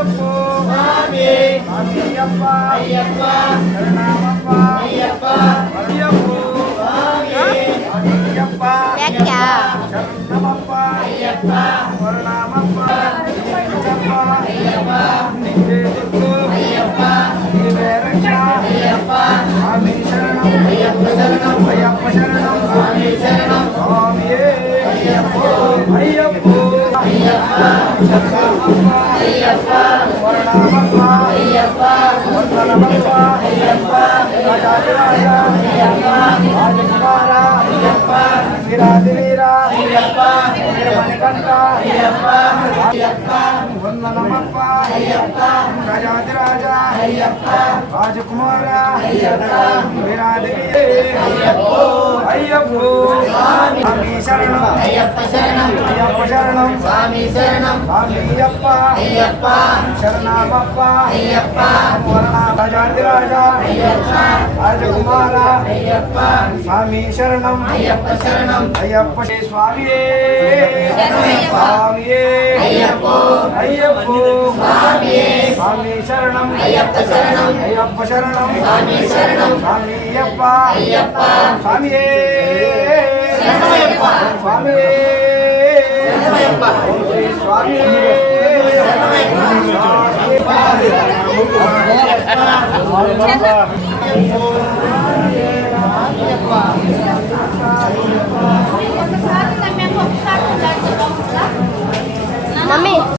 అయ్యప్పో స్వామి అయ్యప్ప అయ్యప్ప శరణమప్ప అయ్యప్ప అయ్యప్పో స్వామి అయ్యప్ప శరణమప్ప అయ్యప్ప శరణమప్ప అయ్యప్ప అయ్యప్ప నీవే దిక్కు అయ్యప్ప నీవే రక్ష అయ్యప్ప స్వామి శరణం అయ్యప్ప శరణం అయ్యప్ప శరణం స్వామి శరణం స్వామియే అయ్యప్పో అయ్యప్పో అయ్యప్ప శరణమప్ప అయ్యప్ప శరణమప్ప అయ్యప్ప వందనమప్ప అయ్యప్ప రాజాధిరాజ అయ్యప్ప రాజకుమార అయ్యప్ప వీరాధివీర అయ్యప్ప వీరమణికంఠ అయ్యప్ప అయ్యప్ప వందనమప్ప అయ్యప్ప రాజాధిరాజ అయ్యప్ప రాజకుమార అయ్యప్ప వీరాధివీర అయ్యప్పో అయ్యప్పో స్వామి శరణం అయ్యప్ప శరణం అయ్యప్ప శరణం స్వామి శరణం స్వామి అయ్యప్ప అయ్యప్ప శరణమప్ప అయ్యప్ప రాజాధిరాజ అయ్యప్ప రాజకుమార అయ్యప్ప స్వామి శరణం అయ్యప్ప శరణం అయ్యప్ప స్వామియే స్వామియే అయ్యప్పో అయ్యప్పో స్వామియే స్వామి శరణం అయ్యప్ప శరణం అయ్యప్ప శరణం స్వామి శరణం స్వామి అయ్యప్ప అయ్యప్ప స్వామియే శరణమయ్యప్ప స్వామియే శరణమయ్యప్ప స్వామియే శరణమయ్యప్ప